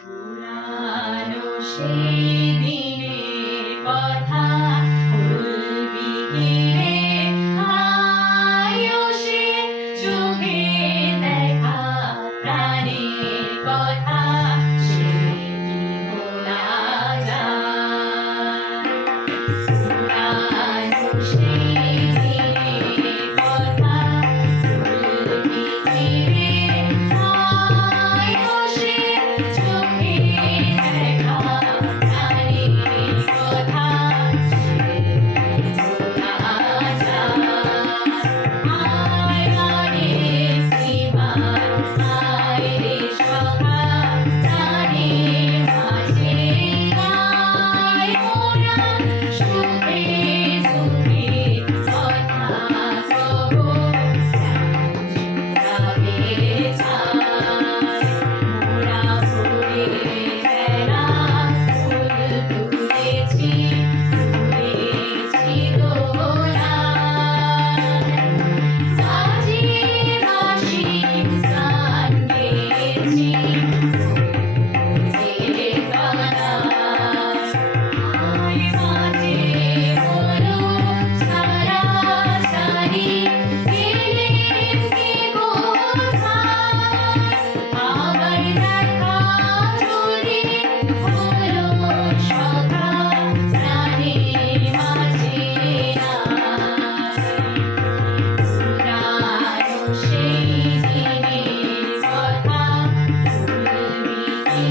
পুরানো সেই দিনের কথা ভুলবি কি রে আয়ুষে চোখে দেখা প্রাণের কথা সে কি ভোলা যায় পুরানো সেই দিনের কথা ভুলবি কি রে আয়ুষে চোখে দেখা প্রাণের কথা সে ভোলা যায় আয় আরে এবার আয় রে সখা প্রাণের মাঝে গায় মোরা সুখে সুখে কথা কব যাবে ছায় মোরা ভোরের বেলা ফুল তুলেছি তুলেছি দোলায় বাজিয়ে বাঁশি গান গেয়েছি যে গলায় আয় মাঝে হলো ছাড়াছাড়ি গেলেন কে কোথায় আবার দেখা যদি হলো সখা প্রাণের মাঝে নাই পুরানো সেই দিনের কথা ভুলবি কি